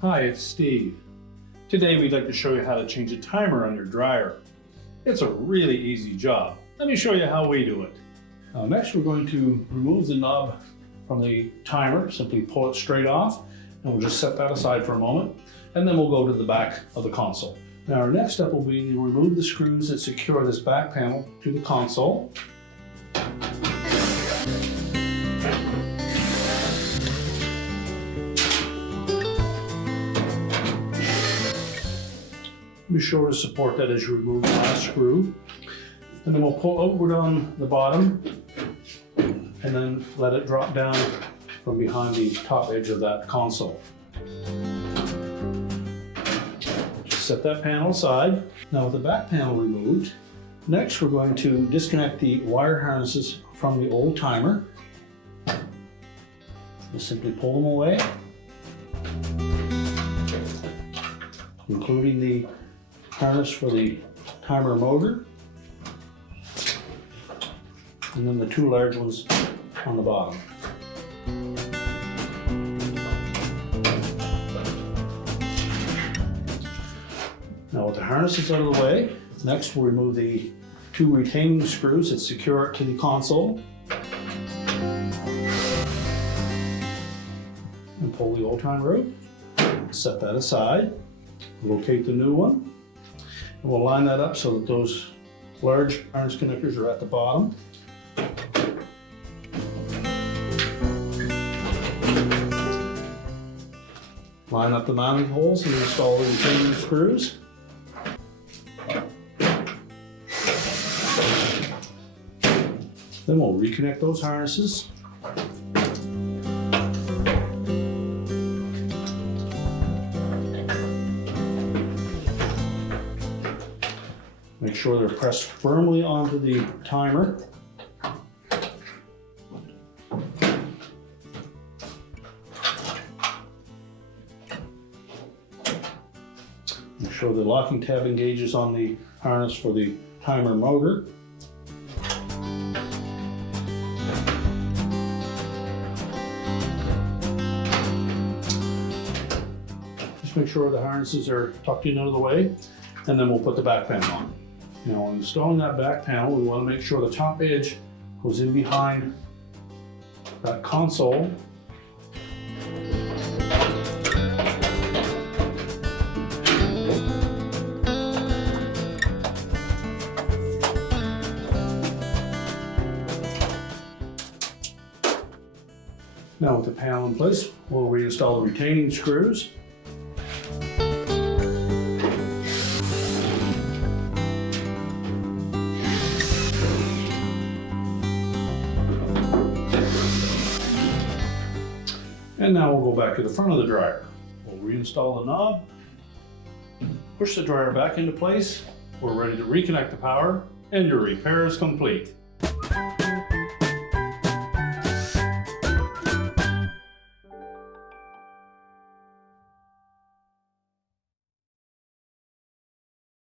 Hi, it's Steve. Today we'd like to show you how to change a timer on your dryer. It's a really easy job. Let me show you how we do it. Next we're going to remove the knob from the timer. Simply pull it straight off, and we'll just set that aside for a moment, and then we'll go to the back of the console. Now our next step will be to remove the screws that secure this back panel to the console. Be sure to support that as you remove the last screw. And then we'll pull outward on the bottom and then let it drop down from behind the top edge of that console. Just set that panel aside. Now with the back panel removed, next we're going to disconnect the wire harnesses from the old timer. Just simply pull them away, including the harness for the timer motor, and then the two large ones on the bottom. Now with the harnesses out of the way, next we'll remove the two retaining screws that secure it to the console, and pull the old timer out. Set that aside, locate the new one. And we'll line that up so that those large harness connectors are at the bottom. Line up the mounting holes and install the retaining screws. Then we'll reconnect those harnesses. Make sure they're pressed firmly onto the timer. Make sure the locking tab engages on the harness for the timer motor. Just make sure the harnesses are tucked in out of the way, and then we'll put the back panel on. Now, when installing that back panel, we want to make sure the top edge goes in behind that console. Now with the panel in place, we'll reinstall the retaining screws. And now we'll go back to the front of the dryer. We'll reinstall the knob, push the dryer back into place. We're ready to reconnect the power, and your repair is complete.